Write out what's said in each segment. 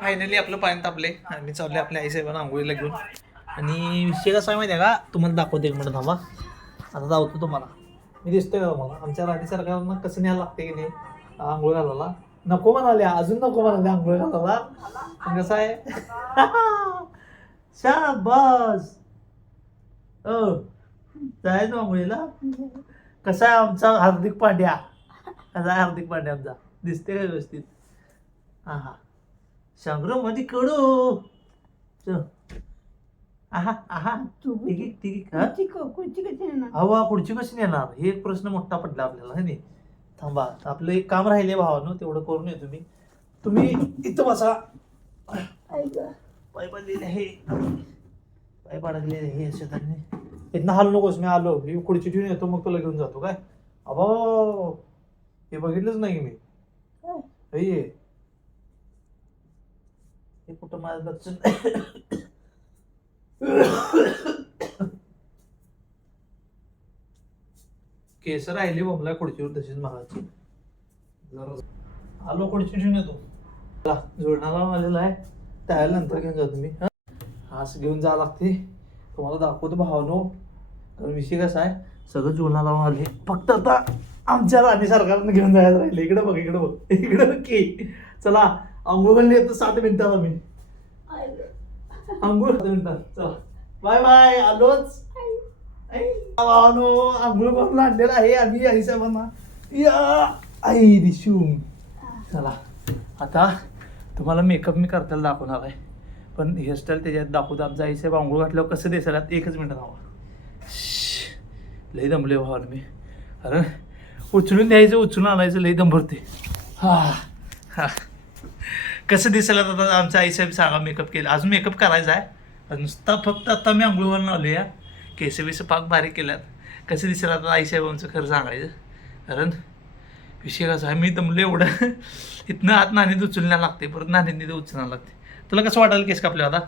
Finally आपलं पाणी तापले आम्ही चालले आपल्या आईसाहेबांना आंघोळीला घेऊन. आणि विषय कसा आहे माहिती आहे का? तुम्हाला दाखवते एक मिनिट थांबा. आता दाखवतो तुम्हाला. मी दिसतोय का तुम्हाला आमच्या राज्य सरकारनं कसं न्यायला लागते की नाही? आंघोळ घालायला. नको म्हणाले. अजून नको म्हणाले आंघोळ घालायला. पण कसं आहे? शाबास! अ जायचं आंघोळीला? कसा आहे आमचा हार्दिक पांड्या? कसा आहे हार्दिक पांड्या आमचा? दिसते का व्यवस्थित? हां हां. शंकरमध्ये कडू. आहा आहा. आहे ठीक आहे हा? खुर्ची कशी अहो खुर्ची कशी नेणार? हे एक प्रश्न मोठा पडला आपल्याला है नाही? थांबा. आपलं एक काम राहिले भावानं तेवढं करून येतो तुम्ही तुम्ही इथं बसा. पाय पडलेले हे पाय पडलेले हे शेताने इथनं हाल नकोस मी आलो. ही खुर्ची ठेवून येतो मग तुला घेऊन जातो काय? अबो हे बघितलंच नाही मी. हे ये. ते कुठं माझं लक्ष केस राहिली बोमला खुर्चीवर तशीच महाराजची जरा आलो खुर्ची ठेवून येतो. चला जोडणारा आलेला आहे. त्याला नंतर घेऊन जा तुम्ही हास घेऊन जा लागते. तुम्हाला दाखवतो भावानो. कारण विषय कसा आहे सगळं जुळणा लावून आले. फक्त आता आमच्या राणी सरकारनं घेऊन जायला राहिले. इकडे बघ इकडे बघ इकडे बघ की. चला अंघोळ येतो सात मिनिटाला मी. अंघोळ सात मिनिटात. चला. Bye bye. आलोच. भावानो आंघोळ करून आणलेला आहे आम्ही आई साहेबांना. या. आई दिशू चला. आता तुम्हाला मेकअप मी करताना दाखवणार आहे. पण हेअरस्टाईल त्याच्यात दाखवतो. आमचा आईसाहेब आंघोळ घातल्यावर कसं दिसायला एकच मिनिट श्श्श. लई दमले भावाला मी. कारण उचलून द्यायचं उचलून आणायचं लई दम भरते हा. हा. कसं दिसायला आता आमचा आईसाहेब सांगा मेकअप केला. अजून मेकअप करायचा आहे. नुसता फक्त आता मी आंघोळवरून आलो या केस बिस पाक बारीक केल्यात. कसं दिसेल आता आईसाहेब आमचं खरं सांगायचं. कारण विषय कसा आहे मी दमलो एवढं. इथनं आत नाणीत उचलण्याला लागते परत नाणीत उचलायला लागते तुला कसं वाटायला केस कापले आता?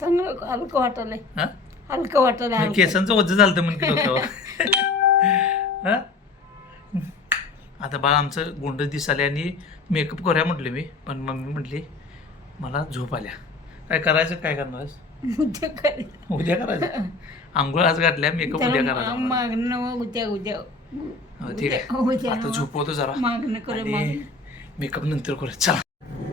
चांगलं हलकं वाटलंय हा? हलकं वाटलंय हलकं. केसांचं वज्ज झालं म्हणून डोक्यावर हा? आता बाळा आमचं गोंड दिसाले आणि मेकअप करूया म्हटले मी पण मम्मी म्हटली मला झोप आल्या. काय करायचं काय करणार? उद्या उद्या करायचं? आंघोळ आज घातल्या मेकअप उद्या करायचा मागणं उद्या उद्या. हो, ठीक आहे. उद्या आता झोपवतो जरा. मागणं करू आणि मागणं. मेकअप नंतर करू चला.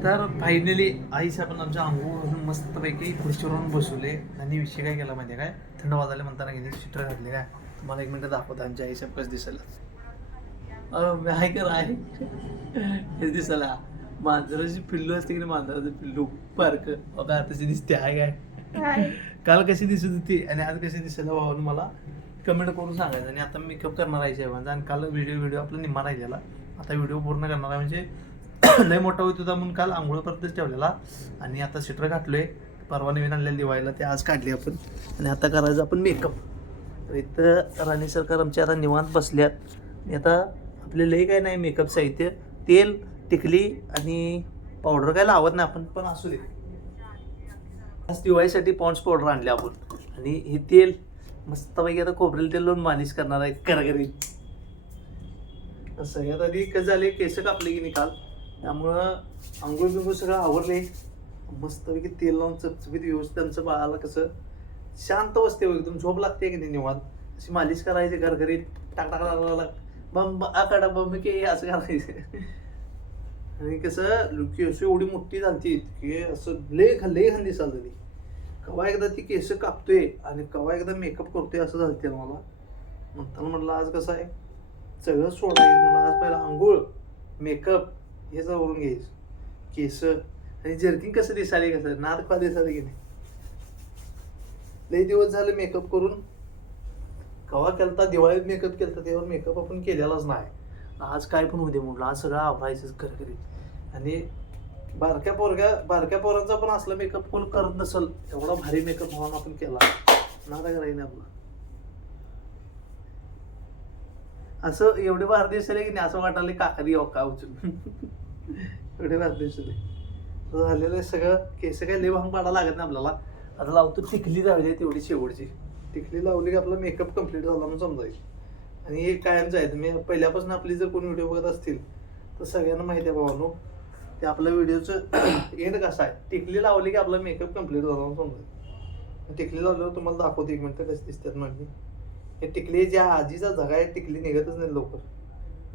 तर फायनली आईस आपण आमच्या अंघोळ घालून मस्तपैकी खुर्चीवरून बसवले. आणि विषय काय केला माहिती काय? थंड वाजायला म्हणताना गेली स्वेटर घातले काय? तुम्हाला एक मिनिट दाखवतो आमच्या आईसाहेब कसं दिसायला. मी आहे? हे दिसायला. मांजराची पिल्लू असते की मांजराचं पिल्लू? पार्क. बघा तशी दिसते. आहे काय काल कशी दिसत होती आणि आज कशी दिसायला भावानं मला? कमेंट करून सांगायचं. आणि आता मेकअप करणार आहे साहेबांचा. आणि काल व्हिडिओ व्हिडिओ आपला निम्मा राहिलेला. आता व्हिडिओ पूर्ण करणार आहे. म्हणजे लय मोठा होत होता म्हणून काल आंघोळपर्यंतच ठेवलेला. आणि आता स्वेटर घातलोय. परवा नवीन आणलेलं दिवाळीला ते आज काढले आपण. आणि आता करायचं आपण मेकअप तर इथं राणी सरकार आमच्या आता निवांत बसल्यात. आणि आता आपले लय काय नाही मेकअप साहित्य. तेल टिकली आणि पावडर काय लावत नाही आपण पण असू दे. आज दिवाळीसाठी पॉन्ड्स पावडर आणले आपण. आणि हे तेल मस्तपैकी आता खोबरेल तेल लावून मालिश करणार आहे करगरीत सगळ्यात आधी कसं झाले केस कापले की निकाल त्यामुळं आंघोळ बिंघोळ सगळं आवरले मस्तपैकी तेल लावून चपचपीत व्यवस्थित आमचं बाळाला कसं शांत बसते हो, एकदम झोप लागते की नाही निवांत. अशी मालिश करायची घरघरीत टाक टाक टाक. बंब टाक बम आकडा बम के असं करायचं. आणि कसं केस एवढी मोठी झालती की असं लय लय खांदी चाललेली. कवा एकदा ती केस कापतोय आणि कवा एकदा मेकअप करतोय असं झालते मला. म्हणताना म्हटलं आज कसं आहे? सगळं सोडायचं मला आज पहिला आंघोळ मेकअप हे जवळून घ्यायचं. केस आणि जर्किंग कसं दिसाले कसं नाद का दिसाले की नाही लई दिवस झाले मेकअप करून कवा केलता? दिवाळीत मेकअप केलता तेव्हा मेकअप आपण केलेलाच नाही. आज काय पण होते म्हटलं आज सगळं आवरायचं खरं आणि बारक्या पोरग्या बारक्या पोरांचा पण असला मेकअप कोण करत नसल एवढा भारी मेकअप म्हणून आपण केला. नादा करायला आपलं? असं एवढे बार दिसले की नाही असं वाटायला काकरी हो का उचलून. एवढे बार दिसले झालेलं आहे सगळं केस काय लय भांग पाडायला लागत नाही आपल्याला. आता लावतो टिकली लावली आहे तेवढी शेवटची. टिकली लावली की आपला मेकअप कंप्लीट झाला म्हणून समजायचं. आणि हे कायमचं आहे. तुम्ही पहिल्यापासून आपली जर कोणी व्हिडिओ बघत असतील तर सगळ्यांना माहिती आहे भावानो ते आपल्या व्हिडिओचं एंड कसं आहे? टिकली लावली की आपला मेकअप कंप्लीट झाला म्हणून समजायचं. टिकली लावल्यावर तुम्हाला दाखवते एक मिनटं कशी दिसतात म्हणजे हे टिकली ज्या आजीचा झगा आहे टिकली निघतच नाही लवकर.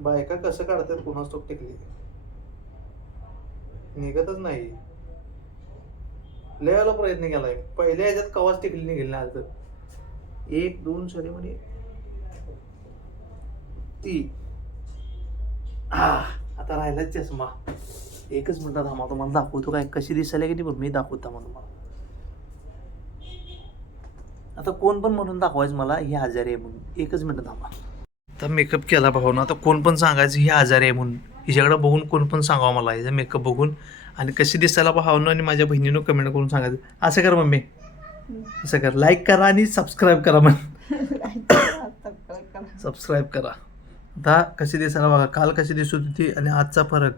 बायका कसं काढतात पुन्हा स्टॉक टिकली? निघतच नाही. लयाला प्रयत्न केलाय. पहिल्या ह्याच्यात कवाच टिकली निघेल नाही आज तर. एक दोन सॉरी म्हणे. ती. आ, आता राहिला चष्मा. एकच मिनिटात थांबा तुम्हाला दाखवतो काय कशी दिसायला की नाही बघ मी दाखवतो थांबा तुम्हाला आता कोण पण म्हणून दाखवायचं मला हे आजारी आहे म्हणून. एकच मिनिट थांबा. तर मेकअप केला भाऊ आता कोण पण सांगायचं हे आजारी आहे म्हणून. हिच्याकडे बघून कोण पण सांगावं मला हिचा मेकअप बघून. आणि कशी दिसायला भावनं आणि माझ्या बहिणीनं कमेंट करून सांगायचं. असं कर मम्मी. असं कर. लाईक करा आणि सबस्क्राईब करा म्हण. सबस्क्राईब करा आता कशी दिसायला बघा काल कशी दिसत होती आणि आजचा फरक.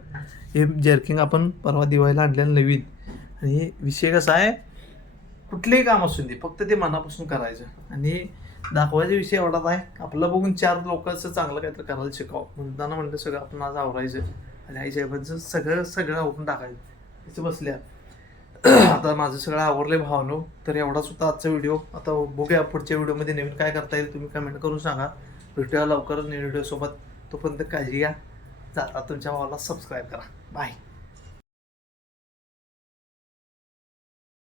हे जर्किंग आपण परवा दिवाळीला आणलेलं नवीन. आणि विषय कसा आहे कुठलेही काम असून दे फक्त ते मनापासून करायचं. आणि दाखवायचा विषय एवढाच आहे आपलं बघून चार लोकांचं चांगलं काहीतरी करायला शिकावं. म्हणताना म्हणलं सगळं आपण आज आवरायचं. आणि आई साहेबांचं सगळं सगळं आवरून टाकायचं. तिथं बसल्या. आता माझं सगळं आवरलंय भावानो तर एवढा सुद्धा आजचा व्हिडिओ आता बघूया पुढच्या व्हिडिओमध्ये नवीन काय करता येईल तुम्ही कमेंट करून सांगा. भेटूया लवकरच नवीन व्हिडिओसोबत तोपर्यंत काळजी घ्या. जाता तुमच्या भावाला सबस्क्राईब करा. बाय